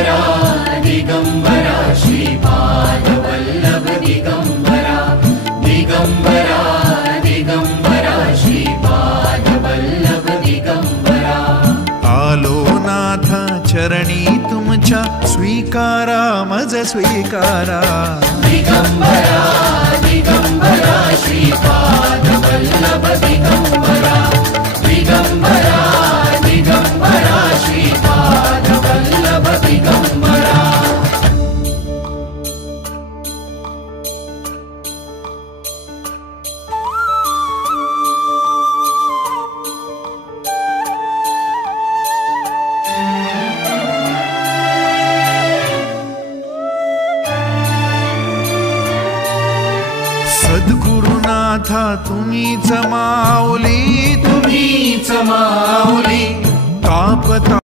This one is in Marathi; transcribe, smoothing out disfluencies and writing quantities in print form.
दिगंबरा दिगंबरा श्रीपाद वल्लभ दिगंबरा दिगंबरा दिगंबरा श्रीपाद वल्लभ दिगंबरा आलो नाथ चरणी तुमच्या स्वीकारा मज स्वीकारा दिगंबरा दिगंबरा श्रीपाद वल्लभ दिगंबरा दिगंबरा दिगंबरा श्रीपाद वल्लभ दिगंबरा सद्गुरुनाथा तुम्हीच माऊली तुम्हीच माऊली तापता